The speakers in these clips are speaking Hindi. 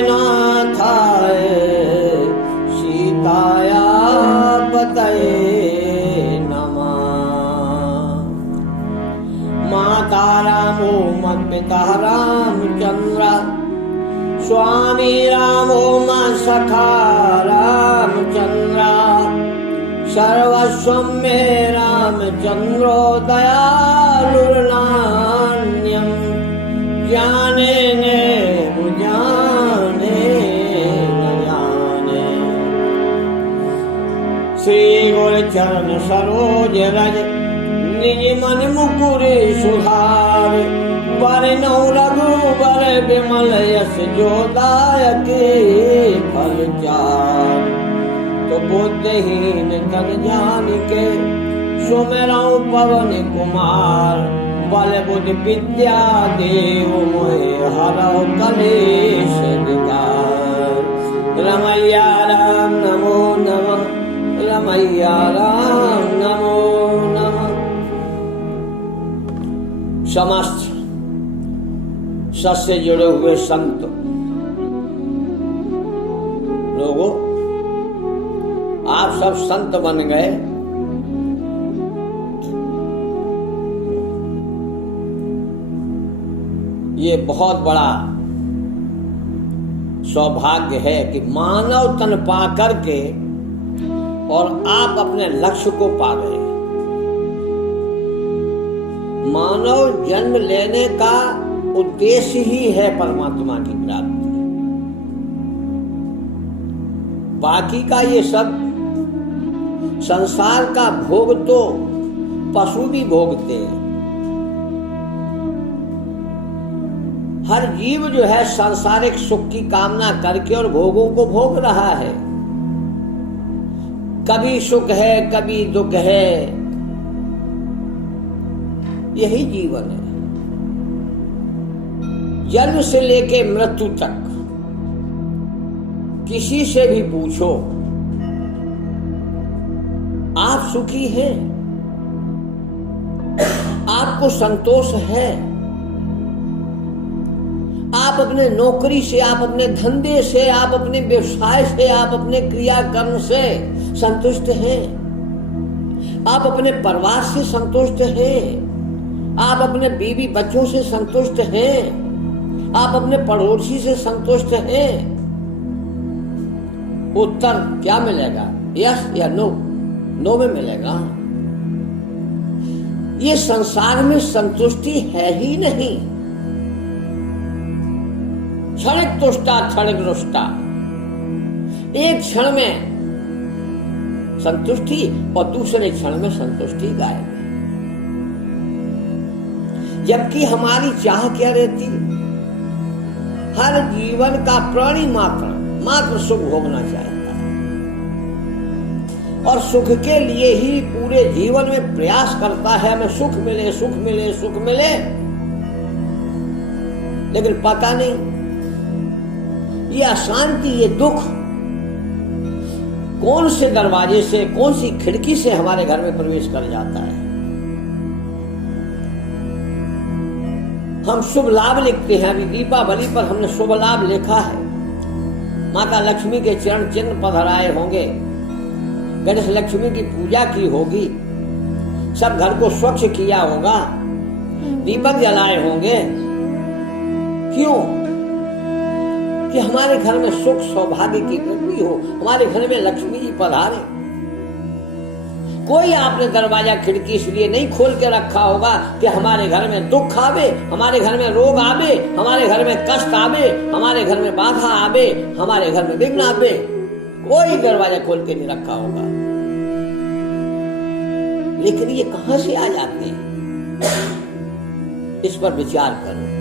नाथाय सीताया पतये नमः। माता रामो मत्पिता रामचंद्र, स्वामी रामो मत्सखा रामचंद्र, सर्वस्वं मे रामचंद्रो दयालुर्नान्यं, जाने ने बुझाने न जाने। श्री गुरु चरण सरोज रज, निज मन मुकुर सुधारे, बरनौ रघुबर बिमल यश जोदायक फल चार। तो बुद्धिहीन तन जानिके, सुमिरौ पवन कुमार, बल बुद्धि विद्या देहु मोहि हरौ कलेश विकार। रमैया राम नमो नमः, रमैया राम नमो नमः। समस्त सत से जुड़े हुए संत लोगों, आप सब संत बन गए। ये बहुत बड़ा सौभाग्य है कि मानव तन पा करके और आप अपने लक्ष्य को पा गए। मानव जन्म लेने का उद्देश्य ही है परमात्मा की प्राप्ति। बाकी का ये सब संसार का भोग तो पशु भी भोगते हैं। हर जीव जो है सांसारिक सुख की कामना करके और भोगों को भोग रहा है। कभी सुख है, कभी दुख है, यही जीवन है। जन्म से लेके मृत्यु तक किसी से भी पूछो, आप सुखी हैं? आपको संतोष है? आप अपने नौकरी से, आप अपने धंधे से, आप अपने व्यवसाय से, आप अपने क्रियाकर्म से संतुष्ट हैं? आप अपने परिवार से संतुष्ट हैं? आप अपने बीवी बच्चों से संतुष्ट हैं? आप अपने पड़ोसी से संतुष्ट हैं? उत्तर क्या मिलेगा? यस या नो? नो में मिलेगा। ये संसार में संतुष्टि है ही नहीं। क्षणिक तुष्टा क्षणिक रुष्टा, एक क्षण में संतुष्टि और दूसरे क्षण में संतुष्टि गायब। जबकि हमारी चाह क्या रहती? हर जीवन का प्राणी मात्र सुख भोगना चाहता है और सुख के लिए ही पूरे जीवन में प्रयास करता है, हमें सुख मिले, सुख मिले, सुख मिले। लेकिन पता नहीं ये अशांति, ये दुख कौन से दरवाजे से, कौन सी खिड़की से हमारे घर में प्रवेश कर जाता है। हम शुभ लाभ लिखते हैं। अभी दीपावली पर हमने शुभ लाभ लिखा है। माता लक्ष्मी के चरण चिन्ह पधराए होंगे, गणेश लक्ष्मी की पूजा की होगी, सब घर को स्वच्छ किया होगा, दीपक जलाए होंगे। क्यों? कि हमारे घर में सुख सौभाग्य की वृद्धि हो, हमारे घर में लक्ष्मी जी पधारे। कोई आपने दरवाजा खिड़की इसलिए नहीं खोल के रखा होगा कि हमारे घर में दुख आवे, हमारे घर में रोग आवे, हमारे घर में कष्ट आवे, हमारे घर में बाधा आवे, हमारे घर में विघ्न आवे। कोई दरवाजा खोल के नहीं रखा होगा। लेकिन ये कहां से आ जाते हैं? इस पर विचार करो।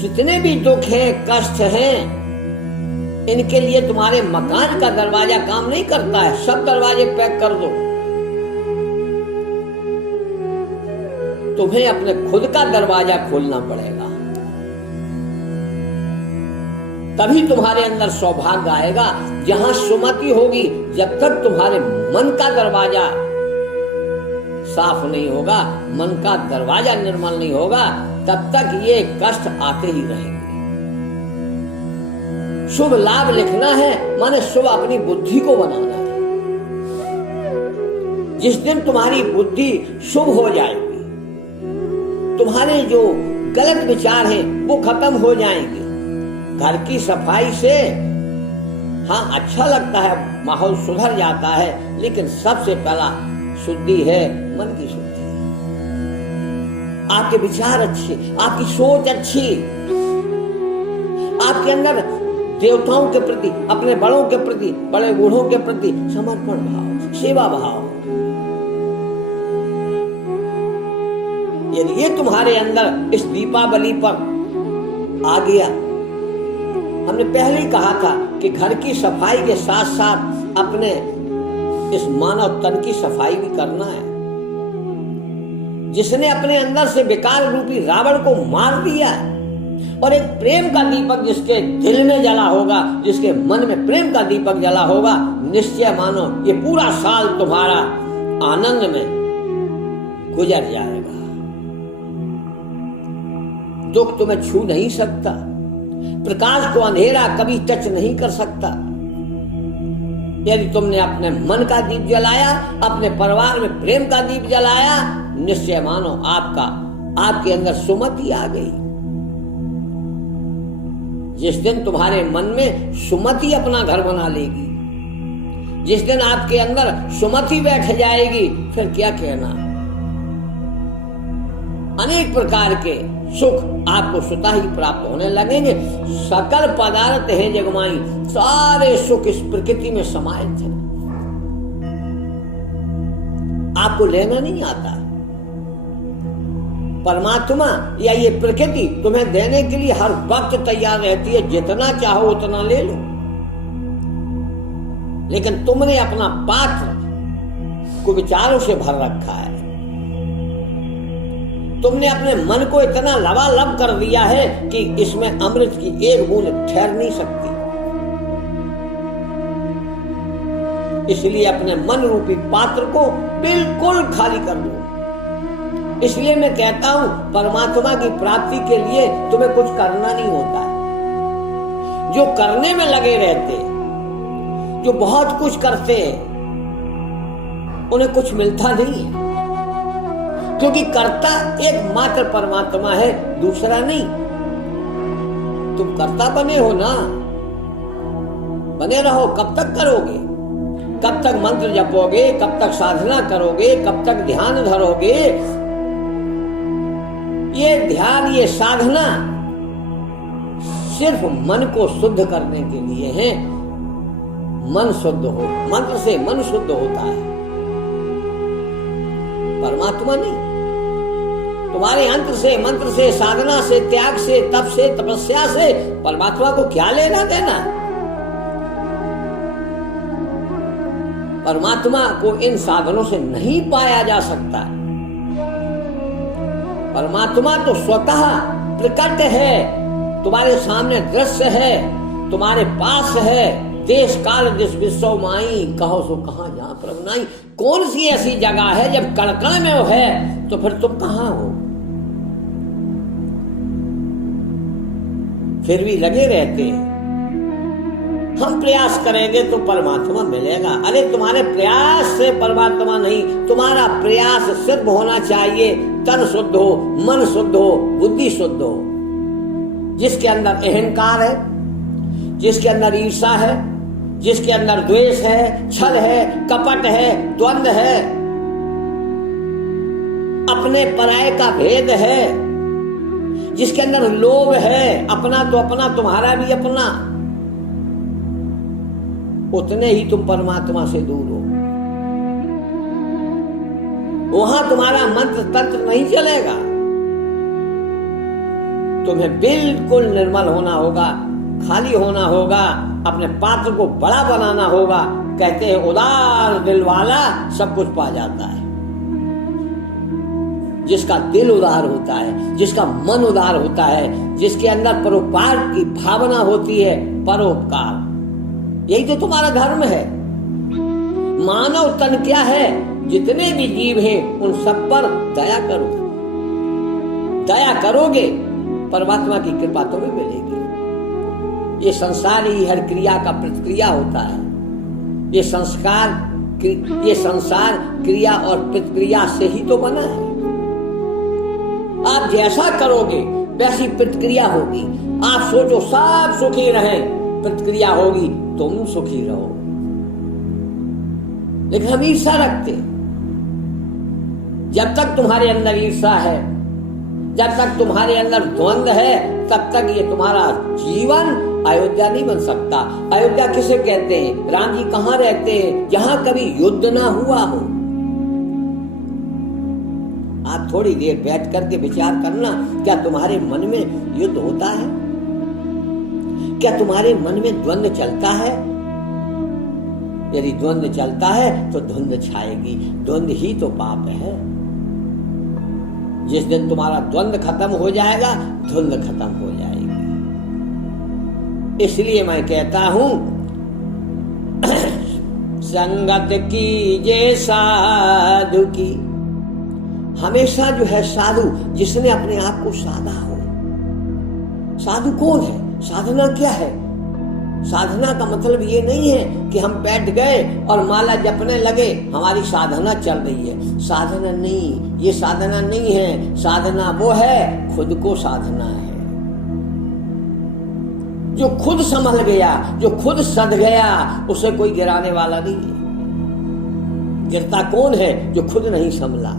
जितने भी दुख हैं, कष्ट हैं, इनके लिए तुम्हारे मकान का दरवाजा काम नहीं करता है। सब दरवाजे पैक कर दो। तुम्हें अपने खुद का दरवाजा खोलना पड़ेगा, तभी तुम्हारे अंदर सौभाग्य आएगा। जहां सुमति होगी, जब तक तुम्हारे मन का दरवाजा साफ नहीं होगा, मन का दरवाजा निर्मल नहीं होगा, तब तक ये कष्ट आते ही रहेंगे। शुभ लाभ लिखना है माने शुभ अपनी बुद्धि को बनाना है। जिस दिन तुम्हारी बुद्धि शुभ हो जाएगी, तुम्हारे जो गलत विचार हैं वो खत्म हो जाएंगे। घर की सफाई से हाँ अच्छा लगता है, माहौल सुधर जाता है, लेकिन सबसे पहला शुद्धि है मन की शुद्धि। आपके विचार अच्छे, आपकी सोच अच्छी, आपके अंदर देवताओं के प्रति, अपने बड़ों के प्रति, बड़े बूढ़ों के प्रति समर्पण भाव, सेवा भाव, यदि ये तुम्हारे अंदर इस दीपावली पर आ गया, हमने पहले ही कहा था कि घर की सफाई के साथ साथ अपने इस मानव तन की सफाई भी करना है। जिसने अपने अंदर से विकार रूपी रावण को मार दिया और एक प्रेम का दीपक जिसके दिल में जला होगा, जिसके मन में प्रेम का दीपक जला होगा, निश्चय मानो ये पूरा साल तुम्हारा आनंद में गुजर जाएगा। दुख तुम्हें छू नहीं सकता, प्रकाश को अंधेरा कभी टच नहीं कर सकता। यदि तुमने अपने मन का दीप जलाया, अपने परिवार में प्रेम का दीप जलाया, निश्चय मानो आपके अंदर सुमति आ गई। जिस दिन तुम्हारे मन में सुमति अपना घर बना लेगी, जिस दिन आपके अंदर सुमति बैठ जाएगी, फिर क्या कहना, अनेक प्रकार के सुख आपको स्वतः ही प्राप्त होने लगेंगे। सकल पदार्थ हैं जगमाई, सारे सुख इस प्रकृति में समाहित हैं, आपको लेना नहीं आता। परमात्मा या ये प्रकृति तुम्हें देने के लिए हर वक्त तैयार रहती है, जितना चाहो उतना ले लो। लेकिन तुमने अपना पात्र को विचारों से भर रखा है, तुमने अपने मन को इतना लबालब कर दिया है कि इसमें अमृत की एक बूंद ठहर नहीं सकती। इसलिए अपने मन रूपी पात्र को बिल्कुल खाली कर दो। इसलिए मैं कहता हूं, परमात्मा की प्राप्ति के लिए तुम्हें कुछ करना नहीं होता है। जो करने में लगे रहते, जो बहुत कुछ करते हैं, उन्हें कुछ मिलता नहीं है, क्योंकि कर्ता एकमात्र परमात्मा है, दूसरा नहीं। तुम कर्ता बने हो ना, बने रहो। कब तक करोगे? कब तक मंत्र जपोगे? कब तक साधना करोगे? कब तक ध्यान धरोगे? ये ध्यान, ये साधना सिर्फ मन को शुद्ध करने के लिए है। मन शुद्ध हो, मंत्र से मन शुद्ध होता है, परमात्मा नहीं। तुम्हारे यंत्र से, मंत्र से, साधना से, त्याग से, तप से, तपस्या से परमात्मा को क्या लेना देना? परमात्मा को इन साधनों से नहीं पाया जा सकता। परमात्मा तो स्वतः प्रकट है, तुम्हारे सामने दृश्य है, तुम्हारे पास है। देश काल जिस विश्व माई, कहो सो कहां जहां प्रभु नाई। कौन सी ऐसी जगह है जब कण-कण में वो है, तो फिर तुम कहां हो? फिर भी लगे रहते हैं, हम प्रयास करेंगे तो परमात्मा मिलेगा। अरे तुम्हारे प्रयास से परमात्मा नहीं, तुम्हारा प्रयास सिर्फ होना चाहिए तन शुद्ध हो, मन शुद्ध हो, बुद्धि शुद्ध हो। जिसके अंदर अहंकार है, जिसके अंदर ईर्षा है, जिसके अंदर द्वेष है, छल है, कपट है, द्वंद्व है, अपने पराये का भेद है, जिसके अंदर लोभ है, अपना तो अपना, तुम्हारा भी अपना, उतने ही तुम परमात्मा से दूर हो। वहां तुम्हारा मंत्र तंत्र नहीं चलेगा। तुम्हें बिल्कुल निर्मल होना होगा, खाली होना होगा, अपने पात्र को बड़ा बनाना होगा। कहते हैं उदार दिल वाला सब कुछ पा जाता है। जिसका दिल उदार होता है, जिसका मन उदार होता है, जिसके अंदर परोपकार की भावना होती है, परोपकार, यही तो तुम्हारा धर्म है। मानव तन क्या है? जितने भी जीव हैं उन सब पर दया करो। दया करोगे, परमात्मा की कृपा तुम्हें मिलेगी। ये संसार ही हर क्रिया का प्रतिक्रिया होता है। ये संसार क्रिया और प्रतिक्रिया से ही तो बना है। आप जैसा करोगे वैसी प्रतिक्रिया होगी। आप सोचो सब सुखी रहें, प्रतिक्रिया होगी तुम सुखी रहो। लेकिन हम ईर्षा रखते, जब तक तुम्हारे अंदर ईर्षा है, जब तक तुम्हारे अंदर द्वंद्व है, तब तक ये तुम्हारा जीवन अयोध्या नहीं बन सकता। अयोध्या किसे कहते हैं? राम जी कहाँ रहते हैं? जहां कभी युद्ध ना हुआ हो। आप थोड़ी देर बैठ करके विचार करना, क्या तुम्हारे मन में युद्ध होता है? क्या तुम्हारे मन में द्वंद्व चलता है? यदि द्वंद्व चलता है तो धुंध छाएगी। द्वंद्व ही तो पाप है। जिस दिन तुम्हारा द्वंद्व खत्म हो जाएगा, धुंध खत्म हो जाएगी। इसलिए मैं कहता हूं, संगत कीजिए साधु की। हमेशा जो है साधु, जिसने अपने आप को साधा हो। साधु कौन है? साधना क्या है? साधना का मतलब ये नहीं है कि हम बैठ गए और माला जपने लगे, हमारी साधना चल रही है। साधना नहीं, ये साधना नहीं है। साधना वो है, खुद को साधना है। जो खुद संभल गया, जो खुद सध गया, उसे कोई गिराने वाला नहीं है। गिरता कौन है? जो खुद नहीं संभला।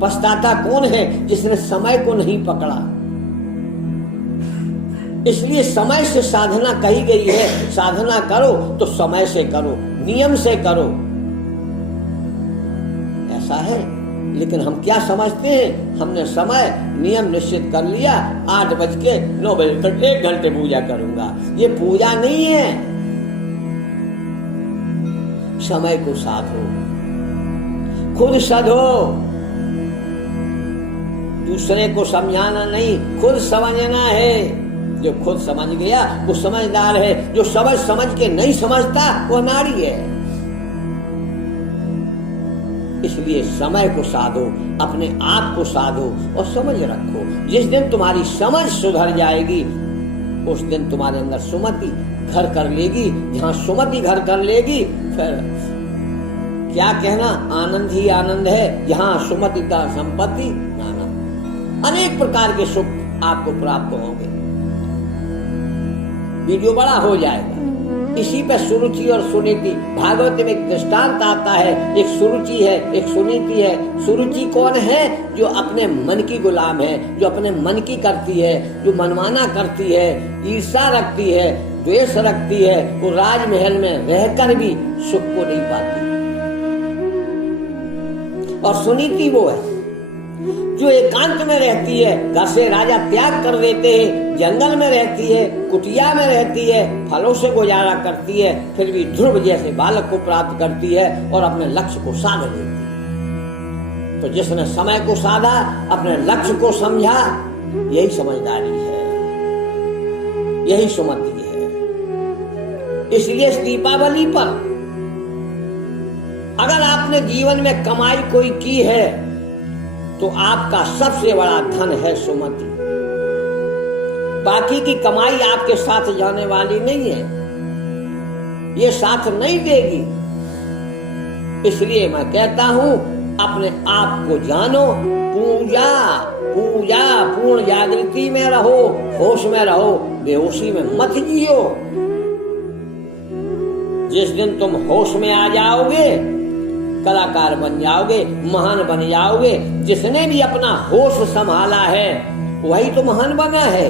पछताता कौन है? जिसने समय को नहीं पकड़ा। इसलिए समय से साधना कही गई है। साधना करो तो समय से करो, नियम से करो। ऐसा है। लेकिन हम क्या समझते हैं? हमने समय नियम निश्चित कर लिया, 8:09 तक 1 घंटे पूजा करूंगा। ये पूजा नहीं है। समय को साधो, खुद सधो। दूसरे को समझाना नहीं, खुद समझना है। जो खुद समझ गया वो समझदार है। जो समझ के नहीं समझता वो नारी है। इसलिए समय को साधो, अपने आप को साधो और समझ रखो। जिस दिन तुम्हारी समझ सुधर जाएगी, उस दिन तुम्हारे अंदर सुमति घर कर लेगी। जहां सुमति घर कर लेगी, फिर क्या कहना, आनंद ही आनंद है। जहां सुमति का संपत्ति नाना, अनेक प्रकार के सुख आपको प्राप्त होंगे। वीडियो बड़ा हो जाएगा। इसी पे सुरुचि और सुनीति, भागवत में एक दृष्टांत आता है। एक सुरुचि है, एक सुनीति है। सुरुचि कौन है? जो अपने मन की गुलाम है, जो अपने मन की करती है, जो मनमाना करती है, ईर्षा रखती है, द्वेष रखती है। वो राजमहल में रहकर भी सुख को नहीं पाती। और सुनीति वो है जो एकांत में रहती है। घर से राजा त्याग कर देते हैं, जंगल में रहती है, कुटिया में रहती है, फलों से गुजारा करती है, फिर भी ध्रुव जैसे बालक को प्राप्त करती है और अपने लक्ष्य को साध लेती है। तो जिसने समय को साधा, अपने लक्ष्य को समझा, यही समझदारी है, यही सुमति है। इसलिए इस दीपावली पर अगर आपने जीवन में कमाई कोई की है, तो आपका सबसे बड़ा धन है सुमति। बाकी की कमाई आपके साथ जाने वाली नहीं है, ये साथ नहीं देगी। इसलिए मैं कहता हूं, अपने आप को जानो, पूजा पूर्ण जागृति में रहो, होश में रहो, बेहोशी में मत जियो। जिस दिन तुम होश में आ जाओगे, कलाकार बन जाओगे, महान बन जाओगे। जिसने भी अपना होश संभाला है, वही तो महान बना है।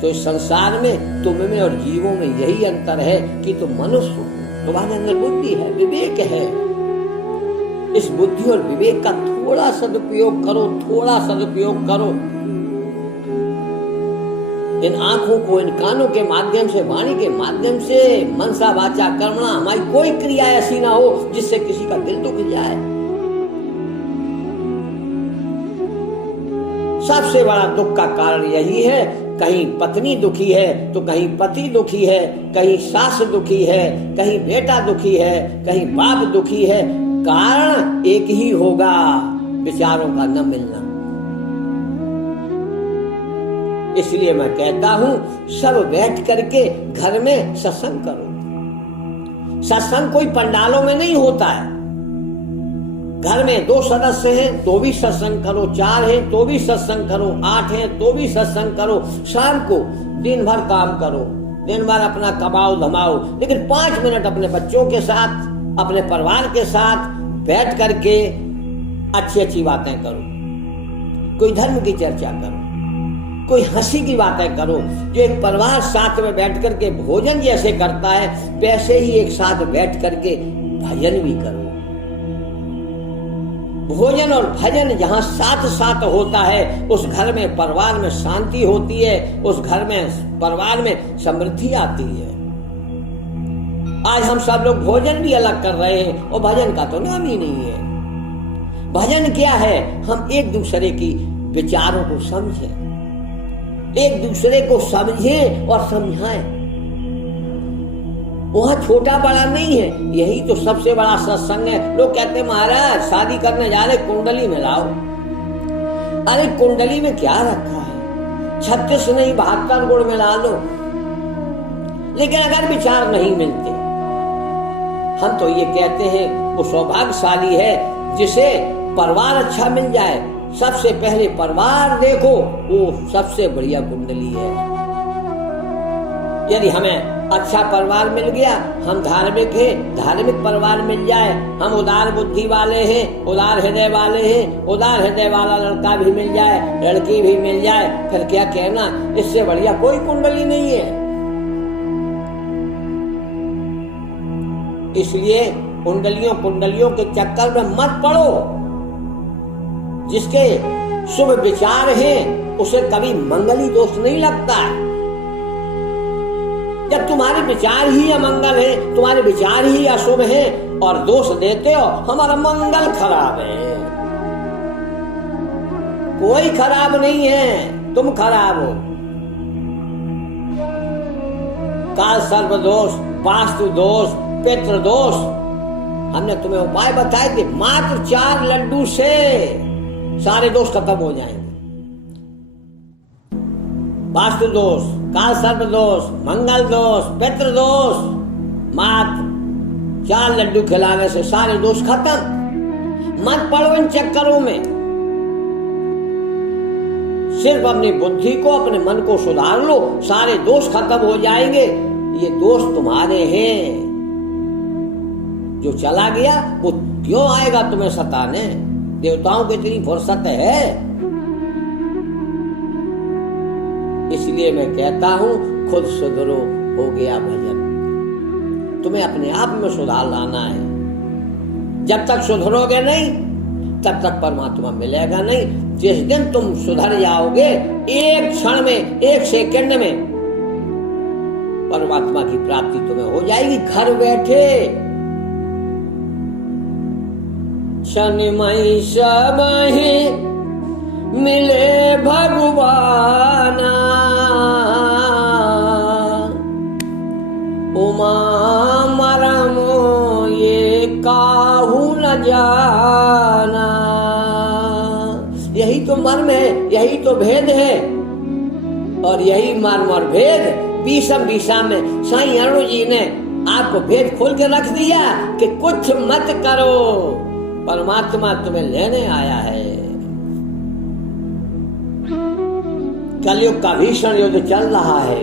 तो इस संसार में तुम में और जीवों में यही अंतर है कि तुम मनुष्य हो, तुम्हारे अंदर बुद्धि है, विवेक है। इस बुद्धि और विवेक का थोड़ा सदुपयोग करो, थोड़ा सदुपयोग करो। इन आंखों को, इन कानों के माध्यम से, वाणी के माध्यम से, मनसा वाचा कर्मणा, हमारी कोई क्रिया ऐसी ना हो जिससे किसी का दिल दुख जाए। सबसे बड़ा दुख का कारण यही है। कहीं पत्नी दुखी है तो कहीं पति दुखी है, कहीं सास दुखी है, कहीं बेटा दुखी है, कहीं बाप दुखी है। कारण एक ही होगा, विचारों का न मिलना। इसलिए मैं कहता हूं सब बैठ करके घर में सत्संग करो। सत्संग कोई पंडालों में नहीं होता है। घर में 2 सदस्य हैं तो भी सत्संग करो, 4 हैं तो भी सत्संग करो, 8 हैं तो भी सत्संग करो। शाम को दिन भर काम करो, दिन भर अपना कमाओ धमाओ, लेकिन 5 मिनट अपने बच्चों के साथ, अपने परिवार के साथ बैठ करके अच्छी अच्छी बातें करो। कोई धर्म की चर्चा करो, कोई हंसी की बातें करो। जो एक परिवार साथ में बैठ करके भोजन जैसे करता है, वैसे ही एक साथ बैठ करके भजन भी करो। भोजन और भजन जहां साथ साथ होता है, उस घर में परिवार में शांति होती है, उस घर में परिवार में समृद्धि आती है। आज हम सब लोग भोजन भी अलग कर रहे हैं और भजन का तो नाम ही नहीं है। भजन क्या है? हम एक दूसरे की विचारों को समझें, एक दूसरे को समझें और समझाएं। वहां छोटा बड़ा नहीं है, यही तो सबसे बड़ा सत्संग है। लोग कहते हैं महाराज शादी करने जा रहे, कुंडली में लाओ। अरे कुंडली में क्या रखा है? 36 नहीं 72 गुण मिला लो। लेकिन अगर विचार नहीं मिलते, हम तो ये कहते हैं वो सौभाग्यशाली है जिसे परिवार अच्छा मिल जाए। सबसे पहले परिवार देखो, वो सबसे बढ़िया कुंडली है। यदि हमें अच्छा परिवार मिल गया, हम धार्मिक हैं, धार्मिक परिवार मिल जाए, हम उदार बुद्धि वाले हैं, उदार हृदय वाले हैं, उदार हृदय वाला लड़का भी मिल जाए, लड़की भी मिल जाए, फिर क्या कहना? इससे बढ़िया कोई कुंडली नहीं है। इसलिए कुंडलियों के चक्कर में मत पड़ो। जिसके शुभ विचार हैं उसे कभी मंगली दोष नहीं लगता है। जब तुम्हारे विचार ही अमंगल है, तुम्हारे विचार ही अशुभ है और दोष देते हो हमारा मंगल खराब है। कोई खराब नहीं है, तुम खराब हो। काल सर्प दोष, वास्तु दोष, पितृ दोष, हमने तुम्हें उपाय बताए थे। मात्र 4 लड्डू से सारे दोष खत्म हो जाएंगे। वास्तु दोष, काल सर्प दोष, मंगल दोष, पितृ दोष, मात्र 4 लड्डू खिलाने से सारे दोष खत्म। मत पड़ो इन चक्करों में। सिर्फ अपनी बुद्धि को, अपने मन को सुधार लो, सारे दोष खत्म हो जाएंगे। ये दोष तुम्हारे हैं। जो चला गया वो क्यों आएगा तुम्हें सताने? देवताओं की इतनी फुर्सत है। इसलिए मैं कहता हूं खुद सुधरो, हो गया भजन। तुम्हें अपने आप में सुधार लाना है। जब तक सुधरोगे नहीं तब तक परमात्मा मिलेगा नहीं। जिस दिन तुम सुधर जाओगे, एक क्षण में, एक सेकंड में परमात्मा की प्राप्ति तुम्हें हो जाएगी घर बैठे। शनिमय सबहि मिले भगवाना, उमा मरम ये काहू न जाना। यही तो मर्म है, यही तो भेद है। और यही मर्म और भेद बीसा में साईं अरुण जी ने आपको भेद खोल के रख दिया कि कुछ मत करो, परमात्मा तुम्हें लेने आया है। कलयुग का भीषण युद्ध चल रहा है।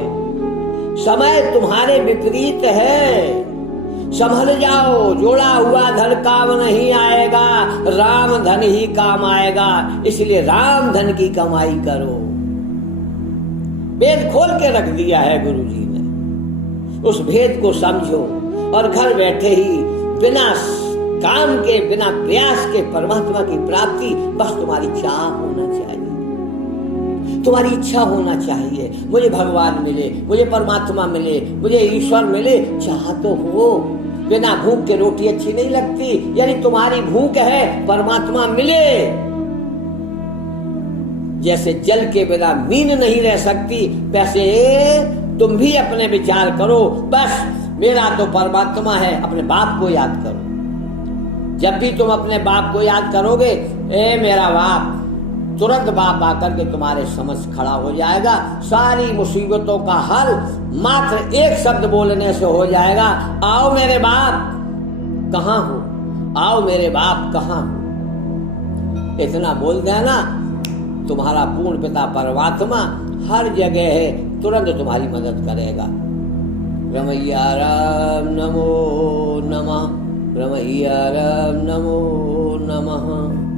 समय तुम्हारे विपरीत है। संभल जाओ, जोड़ा हुआ धन काम नहीं आएगा, राम धन ही काम आएगा। इसलिए राम धन की कमाई करो। भेद खोल के रख दिया है गुरु जी ने। उस भेद को समझो और घर बैठे ही बिना काम के, बिना प्रयास के परमात्मा की प्राप्ति बस तुम्हारी चाह होना चाहिए। तुम्हारी इच्छा होना चाहिए, मुझे भगवान मिले, मुझे परमात्मा मिले, मुझे ईश्वर मिले। चाह तो हो। बिना भूख के रोटी अच्छी नहीं लगती। यानी तुम्हारी भूख है परमात्मा मिले। जैसे जल के बिना मीन नहीं रह सकती, वैसे तुम भी अपने विचार करो, बस मेरा तो परमात्मा है। अपने बाप को याद करो। जब भी तुम अपने बाप को याद करोगे, ए मेरा बाप, तुरंत बाप आकर के तुम्हारे समझ खड़ा हो जाएगा। सारी मुसीबतों का हल मात्र एक शब्द बोलने से हो जाएगा, आओ मेरे बाप कहाँ हो, आओ मेरे बाप कहाँ हो। इतना बोल देना, तुम्हारा पूर्ण पिता परमात्मा हर जगह है, तुरंत तुम्हारी मदद करेगा। रमैया राम नमो नमः, रमैया राम नमो नमः।